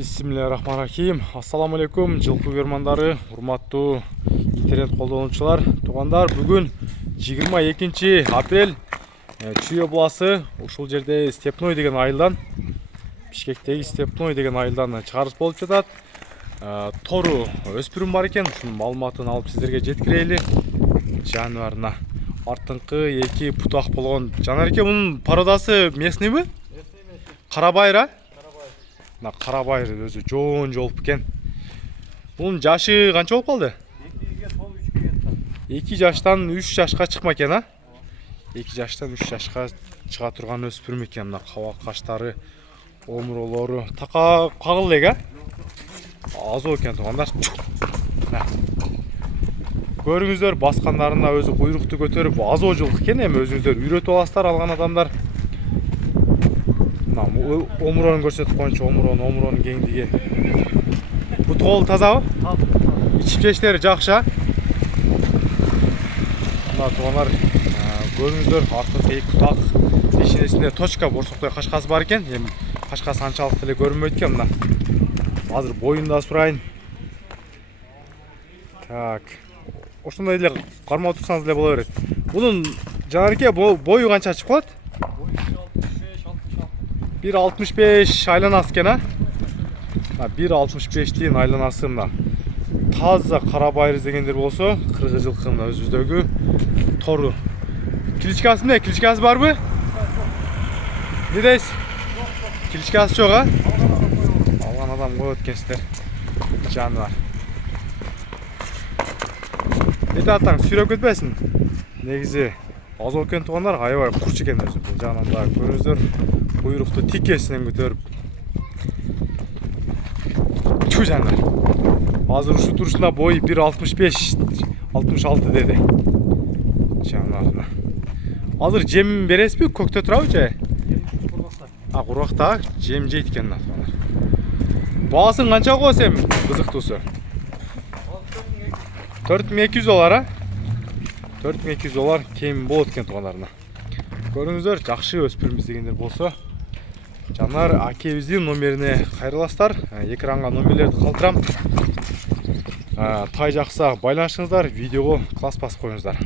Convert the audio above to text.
Бисмиллахиррахманиррахим. Ассаламу алейкум, жылкы көрмандары, урматтуу интернет колдонуучулар, туугандар. Бүгүн 22 апрель Чүй обласы, ушул жерде Степной деген айылдан, Бишкектеги Степной деген айылдан чыгарыс болуп жатат. Тору өспүрүм бар экен, ушунун маалыматын алып сиздерге жеткирели. Жаныбарына артыңкы эки путак болгон. Жанар эке, мунун породасы местныйбы? Карабайыр, Карабайыр өзү жоон жолуп экен. Бунун жашы канча болуп калды? 2 жаштан 3 жашка чыкма экен, а? 2 жаштан 3 жашка чыга турган өспүрүм экен. Мына кабак каштары, омуролору така кагыл элек, а? Азоо экен туугандар. Көрүңүздөр, баскандарына өзү куйрукту көтөрүп азоочулук экен. Эми өзүңүздөр үйрөтүп аласыздар алган адамдар. Омурону көрсөтүп коюнчу, омуронун кеңдиги. Бут кол тазабы? Ичип жештери жакшы. Мына туугандар, көрүңүздөр, артыңкы эки бутак пешенесинде точка борсоктой кашкасы бар экен. Эми кашкасы анчалык деле көрүнбөйт экен. Мына азыр боюнда сурайын. Так. Ошондой эле кармап турсаңыз эле боло берет. Бунун Жанар эке, бою канча чыгып калат? 1.65 айланасы экен, а? 1.65 дейін айланасы. Мына таза карабайыр дегендер болсо, кыргыз жылкы мына өзүбүздөгү тору. Кличкасы эмне? Кличкасы барбы? Не дейсиз? Кличкасы жок, а? Алган адам коет экенсиздер. Жаныбар. Эти атаң сүйрөп кетпесин. Негизи азоо экен туугандар, аябай курч экен өзү. Бул жагынан да көрүңүздөр, куйрукту тикесинен көтөрүп. Чу жандар. Азыр ушу турушунда бою 1.65-66 деди. Жандарына. Азыр жем бересизби? Көктө турабы же? Курбакта жем жейт экен мына туугандар. Баасын канча койсом кызыктуусу? 4200 доллар, а? 4200 доллар кем болот экен туугандарына. Көрүңүздөр, жакшы өспүрүм издегендер болсо, Жанар акебиздин номерине кайрыласыздар. Экранга номерлерди калтырам. Тай жакса байланышыңыздар, видеого класс басып коюңуздар.